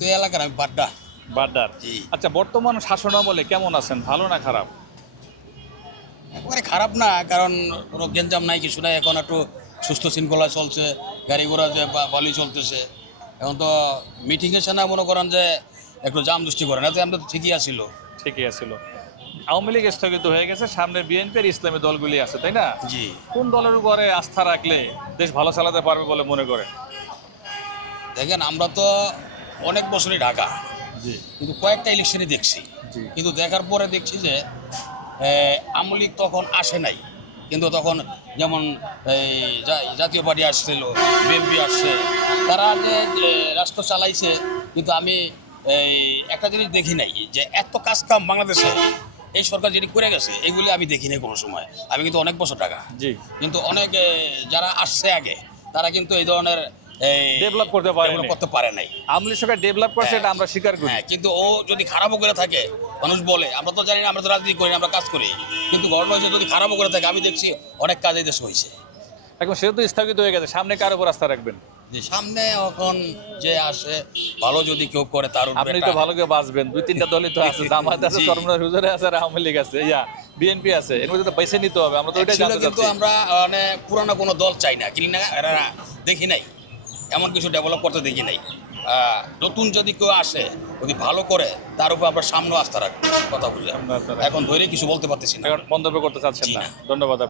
তো এই এলাকার, আমি বাড্ডা। বাড্ডার। জি। আচ্ছা, বর্তমান শাসনামলে কেমন আছেন, ভালো না খারাপ? একেবারে খারাপ না, কারণ কোনো গেঞ্জাম নাই, কিছু নাই, এখন একটু সুস্থ শৃঙ্খলা চলছে, গাড়ি ঘোড়া যে ভালোই চলতেছে। এখন তো মিটিংয়ের সময় মনে করেন যে একটু জাম দৃষ্টি করেন, এতে আমরা তো ঠিকই আসিল। ঠিকই আছিল। আওয়ামী লীগ স্থগিত হয়ে গেছে, সামনে বিএনপি আর ইসলামী দলগুলি আছে, তাই না? জি। কোন দলের উপরে আস্থা রাখলে দেশ ভালো চালাতে পারবে বলে মনে করে? দেখেন, আমরা তো অনেক বছরই ঢাকা, জি কিন্তু কয়েকটা ইলেকশনই দেখছি। জি। কিন্তু দেখার পরে দেখছি যে আওয়ামী লীগ তখন আসে নাই, কিন্তু তখন যেমন এই জাতীয় পার্টি আসছিল, বিএনপি আসছে, তারা যে রাষ্ট্র চালাইছে, কিন্তু আমি এই একটা জিনিস দেখি নাই যে এত কাজ কাম বাংলাদেশে এই সরকার যেটি করে গেছে এগুলি আমি দেখি নাই কোনো সময়। আমি কিন্তু অনেক বছর টাকা, জি। কিন্তু অনেক যারা আসছে আগে তারা কিন্তু এই ধরনের ডেভেলপ করতে করতে পারে নাই। আওয়ামী লীগ সরকার ডেভেলপ করছে, এটা আমরা স্বীকার করি। হ্যাঁ, কিন্তু ও যদি খারাপও করে থাকে, মানুষ বলে, আমরা তো জানি না, আমরা তো রাজনীতি করি না, আমরা কাজ করি, কিন্তু ঘটনা হয়েছে যদি খারাপও করে থাকে, আমি দেখছি অনেক কাজ এই দেশে হয়েছে। এখন সেহেতু স্থগিত হয়ে গেছে, সামনে কার উপর আস্থা রাখবেন? যে সামনে এখন যে আসে, ভালো যদি কেউ করে তার উপরে আপনি তো ভালো করে বাঁচবেন, দুই তিনটা দলই তো আছে, জামাত আছে, জি। চরমনার হুজুরে আছে, আর আওয়ামী লীগ আছে, বিএনপি আছে, এর মধ্যে তো বেছে নিতে হবে, আমরা তো ওইটাই Actually জানতে কিন্তু চাচ্ছি। আমরা মানে পুরানো কোনো দল চাই না, কিনি না, এরা দেখি নাই এমন কিছু ডেভেলপ করতে দেখি নাই। নতুন যদি কেউ আসে, যদি ভালো করে, তার উপর আমরা সামনে আস্থা রাখবো, কথা বুঝে। এখন ধরে কিছু বলতে পারতেছি না। এখন মন্তব্য করতে চাচ্ছেন জি না। না। ধন্যবাদ।